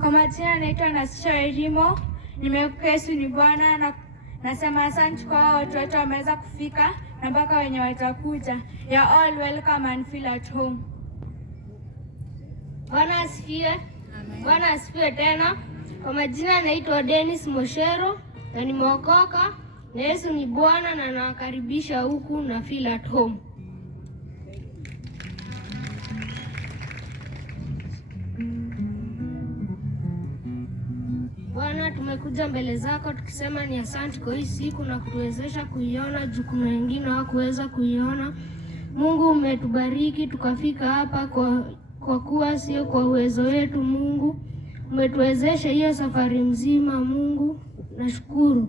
Kwa majina naitwa Nasisha Elimo. Nimekuja Yesu ni Bwana na nasema asante kwa watu wote wameweza kufika na mpaka wenye watakuja. You are all welcome and feel at home. Bwana asifiwe. Bwana asifiwe tena. Kwa majina naitwa Dennis Moshero na nimeokoka na Yesu ni Bwana na nawakaribisha huku na feel at home. Bwana, tumekuja mbele zako tukisema ni asante kwa hii siku na kutuwezesha kuiona juu kuna wengine hawakuweza kuiona. Mungu, umetubariki tukafika hapa kwa kuwa sio kwa uwezo wetu. Mungu, umetuwezesha hiyo safari mzima. Mungu, nashukuru.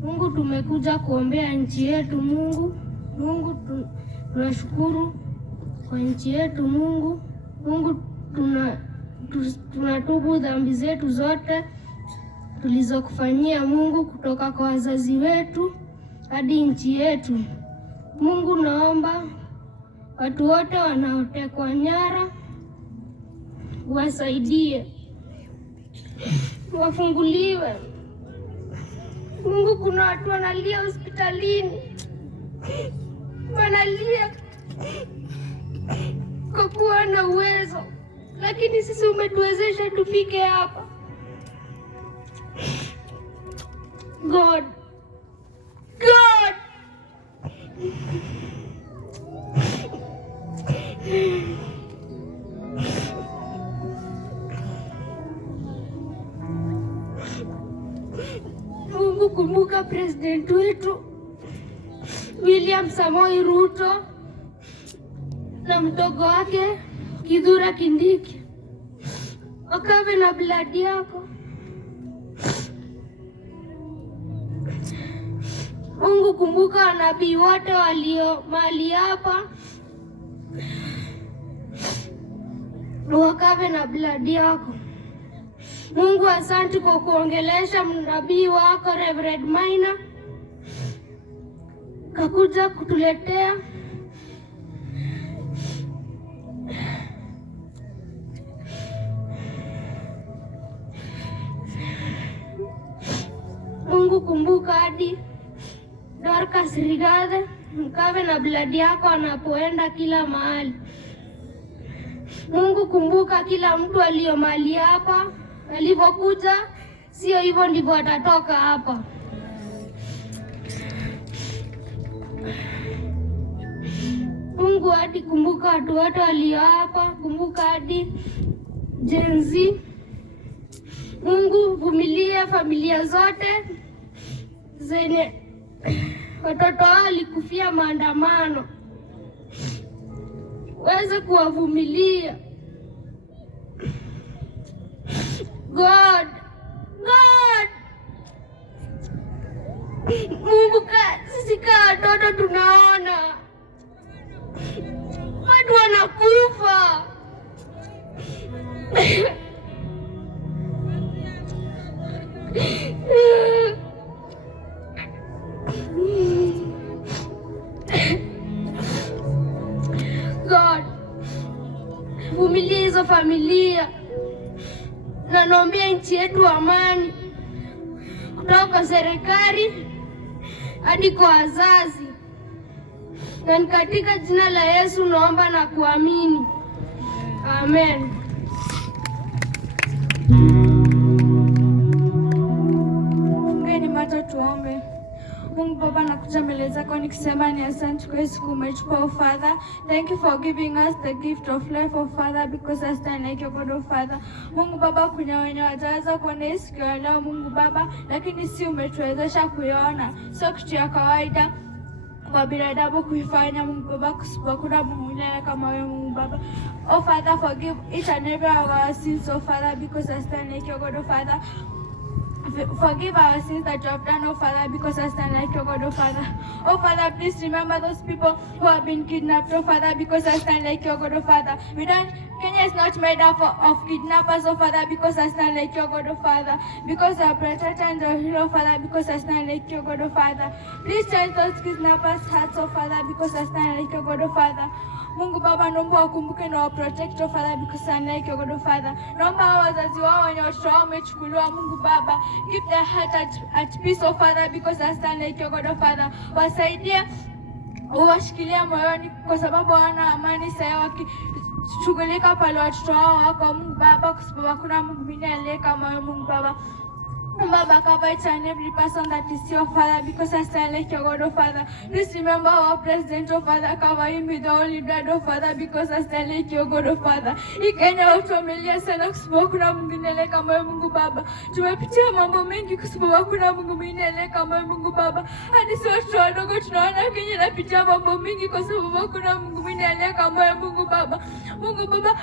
Mungu, tumekuja kuombea nchi yetu. Mungu, tunashukuru kwa nchi yetu. Mungu, tunatubu dhambi zetu zote tulizokufanyia Mungu, kutoka kwa wazazi wetu hadi nchi yetu. Mungu, naomba watu wote wanaotekwa nyara wasaidie, wafunguliwe. Mungu, kuna watu wanalia hospitalini, wanalia kwa kuwa na uwezo, lakini sisi umetuwezesha tufike hapa. God. Mungu, kumbuka president wetu William Samoei Ruto na mdogo wake Kithure Kindiki, wakawe na blood yako. Mungu, kumbuka wanabii wote walio mahali hapa, wakawe na blood yako. Mungu, asante kwa kuongelesha nabii wako Reverend Maina kakuja kutuletea Mungu, kumbuka hadi Dorcas Rigathi, mkawe na blood yako anapoenda kila mahali. Mungu, kumbuka kila mtu aliyo mahali hapa, alivyokuja sio hivyo ndivyo atatoka hapa. Mungu, hadi kumbuka watu wote walio hapa, kumbuka hadi Gen Z. Mungu, vumilia familia zote zenye watoto wao walikufia maandamano, weze kuwavumilia. God. Mungu, sisi kama watoto tunaona watu wanakufa. God, vumilia hizo familia na naombea nchi yetu amani, kutoka kwa serikali hadi kwa wazazi, na ni katika jina la Yesu naomba na kuamini, amen. Fungeni macho tuombe. Mungu Baba, nakuja mbele zako nikisema ni asante kwa siku umechukua, oh Father. Thank you for giving us the gift of life, oh Father, because I stand like your God, oh Father. Mungu Baba, kuna wenye wataweza kuona siku ya leo Mungu Baba, lakini si umetuwezesha kuiona. Sio kitu ya kawaida kwa binadamu kuifanya Mungu Baba, kwa kuna Mungu kama wewe Mungu Baba. Oh Father, forgive each and every of our sins, oh Father, because I stand like your God, oh Father. Forgive our sins that you have done, oh Father, because I stand like your God, oh Father. Oh Father, please remember those people who have been kidnapped, oh Father, because I stand like your God, oh Father. Kenya is not made up of kidnappers, oh Father, because I stand like your God, oh Father. Because our protector and the hero, Father, because I stand like your God, oh Father. Please change those kidnappers' hearts, oh Father, because I stand like your God, oh Father. Mungu Baba, naomba wakumbuke na waprotect, oh Father, because I like your God, oh Father. Naomba wazazi wao wenye watoto wao wamechukuliwa, Mungu Baba, keep their heart at peace, oh Father, because I stand like your God, oh Father. Wasaidie, uwashikilia moyoni kwa sababu hawana amani sasa wakishughulika pale watoto wao wako, Mungu Baba, kwa sababu hakuna Mungu mwingine aliye kama wewe, Mungu Baba. Baba, cover each and every person that is here, Father, because I stand like your God, oh Father. Please remember our President, oh Father, cover him with the holy blood, oh Father, because I stand like your God, oh Father. Kenya watu wamelia sana kwa sababu kuna Mungu mwingine kama wewe, Mungu Baba. Tumepitia mambo mengi kwa sababu hakuna Mungu mwingine kama wewe, Mungu Baba. Hadi sisi watoto wadogo tunaona Kenya inapitia mambo mengi kwa sababu hakuna Mungu mwingine kama wewe, Mungu Baba. Mungu Baba,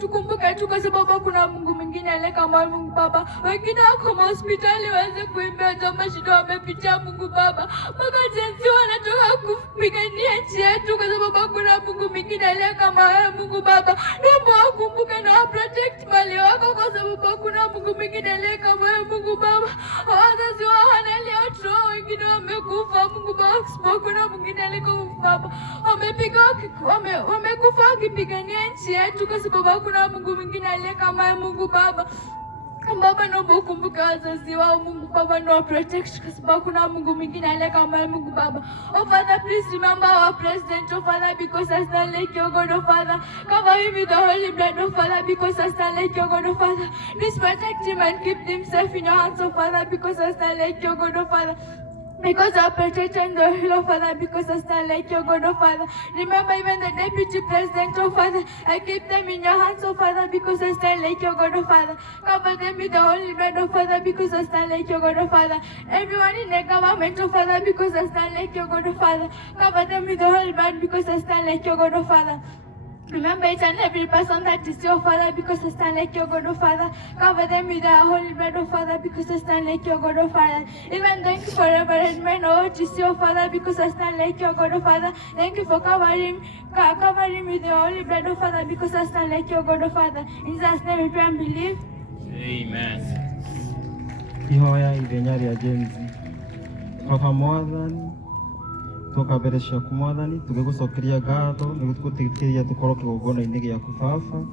tukumbuke tu kwa sababu kuna Mungu mwingine aliye kama Mungu Baba. Wengine wako hospitali waweze kuimbia jamaa shida wamepitia, Mungu Baba. Mpaka jinsi wanatoka kupigania nchi yetu kwa sababu kuna Mungu mwingine aliye kama wewe, Mungu Baba. Naomba wakumbuke na protect mali wako kwa sababu kuna Mungu mwingine aliye kama wewe, Mungu Baba. Wazazi wao wanalia, watoto wao wengine wamekufa, Mungu Baba, kwa sababu kuna mwingine aliye kama Mungu Baba. Wamekufa wakipigania nchi yetu kwa sababu kuna Mungu mwingine aliye kama Mungu Baba. Baba, naomba ukumbuke wazazi wao, Mungu Baba, na protect kwa sababu kuna Mungu mwingine aliye kama Mungu Baba. Oh Father, please remember our president, oh Father, because I stand like your God, oh Father. Cover him with the holy blood, oh Father, because I stand like your God, oh Father. Please protect him and keep him safe in your hands, oh Father, because I stand like your God, oh Father. Because I protect and the hill, oh Father, because I stand like your God, oh Father. Remember even the deputy president, oh Father. I keep them in your hands, oh Father, because I stand like your God, oh Father. Cover them with the holy blood, oh Father, because I stand like your God, oh Father. Everyone in the government, oh Father, because I stand like your God, oh Father. Cover them with the holy blood, because I stand like your God, oh Father. Remember each and every person that is your Father, because I stand like your God, oh Father. Cover them with the holy blood, oh Father, because I stand like your God, oh Father. Even thank you for Reverend Man, oh your Father, because I stand like your God, oh Father. Thank you for covering with the holy blood, oh Father, because I stand like your God, oh Father. In Jesus' name we pray and believe. Amen. Ihoya ithenya rĩa James Baba Mwathani, twoka mbere ciaku Mwathani, tũgĩgũcokeria ngatho nĩ gũtũteithĩrĩria tũkorwo kĩgongona-inĩ gĩaku Baba.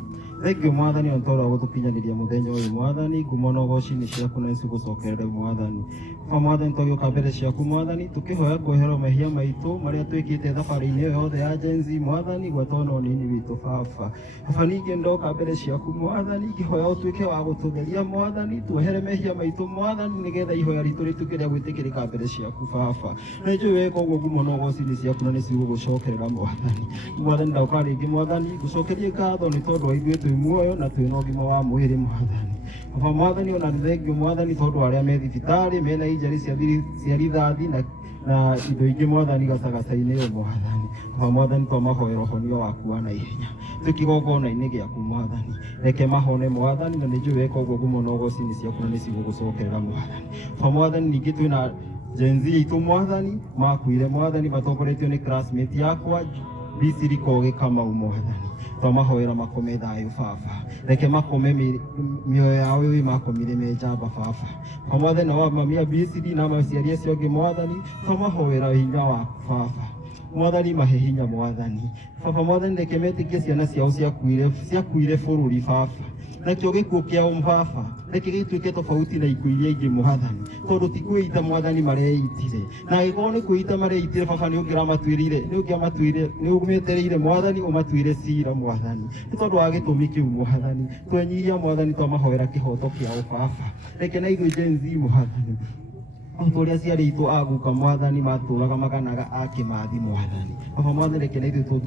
Thengiũ Mwathani nĩ tondũ wa gũtũkinyanĩria mũthenya ũyũ Mwathani, ngumo na ũgooci-inĩ ciaku na nĩcigũcokerere Mwathani. Baba Mwathani, tũgĩũka mbere ciaku Mwathani, tũkĩhoya kweherwo mehia maitũ marĩa twĩkĩte thabarĩ-inĩ ĩyo yothe ya Gen Z Mwathani, gwetwo na ũnini witũ Baba. Baba, ningĩ ndoka mbere ciaku Mwathani, ngĩhoya ũtuĩke wa gũtũtheria Mwathani, tuohere mehia maitũ Mwathani, nĩgetha ihoya ritũ rĩtuĩke rĩa gwĩtĩkĩrĩka mbere ciaku Baba. Na nĩnjũĩ weka ũguo ngumo na ũgooci-inĩ ciaku na nĩcigũgũcokerera Mwathani. Mwathani, ndoka rĩngĩ Mwathani, ngũcokerie ngatho nĩ tondũ wa ithuĩ twĩ muoyo na twĩna ũgima wa mwĩrĩ Mwathani. Baba Mwathani, ona thengiũ Mwathani tondũ arĩa me thibitarĩ mena injury cia rithathi na indo ingĩ Mwathani gacagaca-inĩ ĩyo Mwathani. Baba Mwathani, twamahoera ũhonio waku wa naihenya twĩkĩgongona-inĩ gĩaku Mwathani, reke mahone Mwathani, na nĩnjũĩ weka ũguo ngumo na ũgooci-inĩ ciaku na nĩcigũgũcokerera Mwathani. Baba Mwathani, ningĩ twĩna Gen Z aitũ Mwathani makuire Mwathani, matongoretio nĩ classmate yakwa Bisiri Kogi Kamau Mwathani. Twamahoera makome thayũ Baba, reke makome mĩoyo yao ĩyo makomire me njamba Baba. Baba Mwathani, na mamia Bisiri na maciari acio angĩ Mwathani, twamahoera hinya waku Baba. Mwathani, mahe hinya Mwathani. Baba Mwathani, reke metĩkie ciana ciao ciakuire bũrũri Baba, nakĩo gĩkuũ kĩao Baba reke gĩtuĩke tofauti na ikuũ iria ingĩ Mwathani, tondũ ti kwĩita Mwathani mareitire, na angĩkorwo nĩ kwĩita mareitire Baba, nĩ ũmetereire Mwathani ũmatuĩre cira Mwathani, nĩ tondũ wa gĩtũmi kĩu Mwathani. Twenyihia Mwathani, twamahoera kĩhoto kĩao Baba, reke na ithuĩ Gen Z Mwathani, ũrĩa aciari aitũ a guka Mwathani matũraga maganaga akĩmathi Mwathani. Baba Mwathani, reke na ithuĩ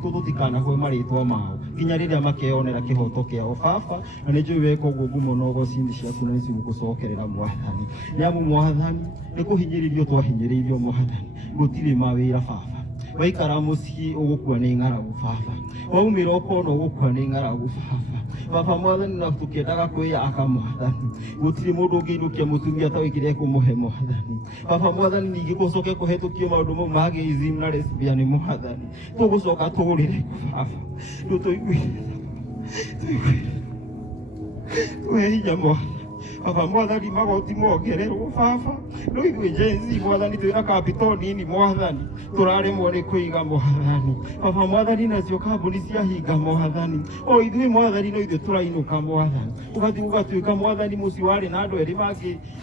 tũtikanahũe marĩtwa mao nginya rĩrĩa makeyonera kĩhoto kĩao Baba, na nĩnjũĩ weka ũguo ngumo na ũgooci-inĩ ciaku na nĩcigũgũcokerera Mwathani. Nĩamu Mwathani, nĩ kũhinyĩrĩrio twahinyĩrĩirio Mwathani, gũtirĩ mawĩra Baba. Waikara mũciĩ ũgũkua nĩ ng'aragu Baba, waumĩra ũkona ũgũkua nĩ ng'aragu Baba. Baba Mwathani, na tũkĩendaga kwĩyaka Mwathani, gũtirĩ mũndũ ũngĩinũkia mũtumia ta wĩkĩre kũmũhe Mwathani. Baba Mwathani, ningĩ gũcoke kũhetũkio maũndũ mau ma gayism na lesbian Mwathani, tũgũcoka tũgũrĩre Baba, tũiguire tuhe hinya Mwathani. Baba Mwathani magoti mongererwo Baba no ithuĩ jenzi Mwathani twĩna capital nini Mwathani tũraremwo nĩ kũiga Mwathani. Baba Mwathani nacio kambuni ciahinga Mwathani o ithuĩ Mwathani no ithuĩ tũrainũka Mwathani ũgathiĩ ũgatuĩka Mwathani mũciĩ warĩ na andũ erĩ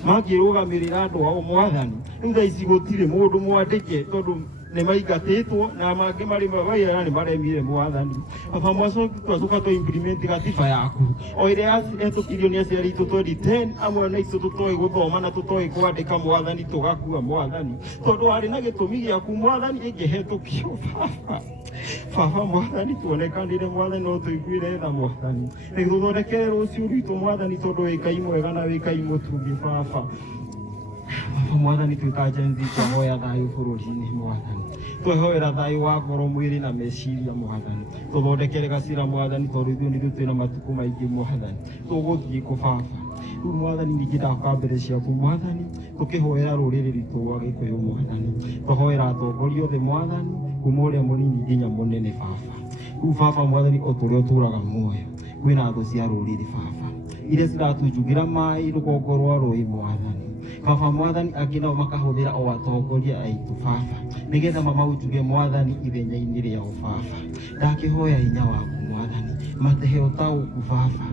mangĩrũgamĩrĩra andũ ao Mwathani rĩu thaa ici gũtirĩ mũndũ mwandĩke tondũ nĩ maingatĩtwo na mangĩ marĩ mawĩra nĩ maremire Mwathani. Baba twacoka twa implement gatiba yaku o ĩrĩa yetũkirio nĩ aciari aitũ 2010 amwe na itũ tũtoĩ gũthoma na tũtoĩ kwandĩka Mwathani tũgakua Mwathani tondũ warĩ na gĩtũmi gĩaku Mwathani ĩngĩhetũkio Baba Mwathani tuonekanire Mwathani no tũiguire tha Mwathani nĩtũthondekere rũciũ rwitũ Mwathani tondũ wĩ Ngai mwega na wĩ Ngai mũtungi Baba. Mwathani twĩka jenzi twahoya thayũ bũrũri-inĩ Mwathani twehoera thayũ wa ngoro mwĩrĩ na meciria Mwathani tũthondekere gacira Mwathani tondũ ithuĩ nĩthuĩ twĩna matukũ maingĩ Mwathani tũgũthiĩ kũ Baba. Rĩu Mwathani ningĩ ndaka mbere ciaku Mwathani tũkĩhoera rũrĩrĩ rwitũ rwa Gĩkũyũ Mwathani tũhoera atongoria othe Mwathani kuma ũrĩa mũnini nginya mũnene Baba. Rĩu Baba Mwathani o tũrĩa ũtũraga muoyo kwĩna thũ cia rũrĩrĩ Baba iria ciratunjugira maĩ rũgongo rwa rũĩ Mwathani. Baba Mwathani angĩ nao makahũthĩra o atongoria aitũ Baba nĩgetha mamaunjuge Mwathani ithenya-inĩ rĩao Baba. Ndakĩhoya hinya waku Mwathani matehe ũtaũku Baba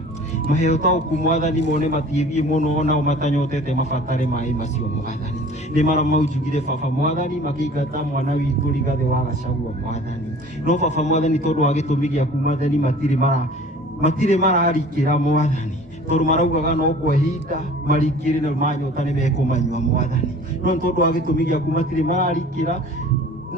mahe ũtaũku Mwathani mone matiĩthiĩ mũno onao matanyotete mabatare maĩ macio Mwathani nĩ maramaunjugire Baba Mwathani makĩingata mwana witũ Rigathĩ wa Gachagua Mwathani no Baba Mwathani tondũ wa gĩtũmi gĩaku Mwathani matirĩ mararikĩra Mwathani tondũ maraugaga no kwa ihinda marikĩre na manyota nĩ mekũmanyua Mwathani no tondũ wa gĩtũmi gĩaku matirĩ mararikĩra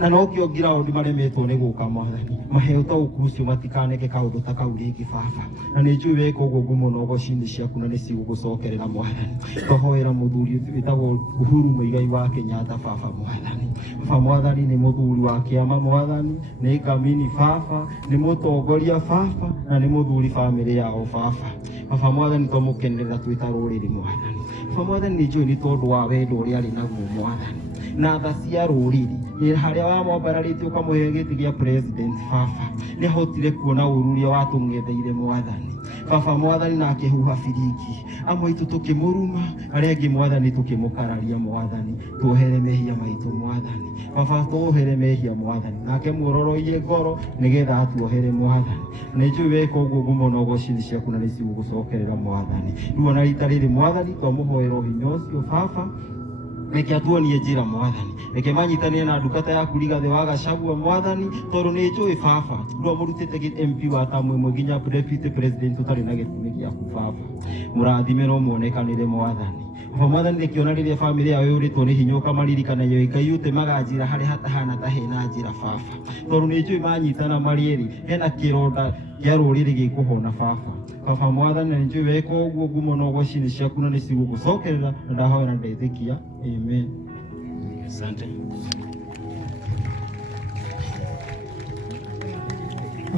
na no kĩo ngiraũndi maremetwo nĩ gũka Mwathani mahe ũtaũku ũcio matikaneke kaũndũ ta kau rĩngĩ Baba na nĩ njũĩ weka ũguo ngumo na ũgoci-inĩ ciaku na nĩ cigũgũcokerera Mwathani. Twahoera mũthuri wĩtagwo Uhuru Mũigai wa Kenyatta Baba Mwathani. Baba Mwathani nĩ mũthuri wa kĩama Mwathani nĩ ngamini Baba nĩ mũtongoria Baba na nĩ mũthuri bamĩrĩ yao Baba. Baba Mwathani twamũkenerera twĩ ta rũrĩrĩ Mwathani. Baba Mwathani nĩ njũĩ nĩ tondũ wa wendo ũrĩa arĩ naguo Mwathani na tha cia rũrĩrĩ harĩa wamwambararĩtie ũkamũhe gĩtĩ gĩa president Baba nĩ ahotire kuona ũru ũrĩa watũng'etheire Mwathani. Baba Mwathani na akĩhuha biringi amwe aitũ tũkĩmũruma arĩa angĩ Mwathani tũkĩmũkararia Mwathani tuohere mehia maitũ Mwathani. Baba tuohere mehia Mwathani nake muororoie ngoro nĩgetha atuohere Mwathani. Nĩ njũĩ weka ũguo ngumo na ũgoci-inĩ ciaku na nĩ cigũgũcokerera Mwathani. Rĩu ona rita rĩrĩ Mwathani twamũhoera hinya ũcio Baba reke atuonie njĩra Mwathani reke manyitanĩre na ndungata yaku Rigathĩ wa Gachagua Mwathani tondũ nĩ njũĩ Baba ndũa mũrutĩte MP wa tamu ĩmwe nginya deputy president ũtarĩ na gĩtũmi gĩaku Baba mũrathime no muonekanĩre Mwathani. Baba Mwathani reke ona rĩrĩa bamĩrĩ yao yũrĩtwo nĩ hinya ũkamaririkana yo Ngai ũtemaga njĩra harĩa hatahana ta hena njĩra Baba tondũ nĩ njũĩ manyitana marĩ erĩ hena kĩronda gĩa rũrĩrĩ gĩkũhona Baba. Baba Mwathani nĩ njũĩ weka ũguo ngumo na ũgoci-inĩ ciaku na nĩ cigũgũcokerera na ndahoya na ndetĩkia amen. Asante.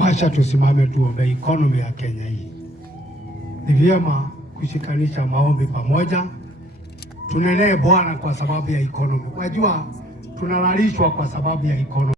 Wacha tusimame tuombe economy ya Kenya hii. Ni vyema kushikanisha maombi pamoja. Tunenee Bwana kwa sababu ya economy. Wajua tunalalishwa kwa sababu ya economy.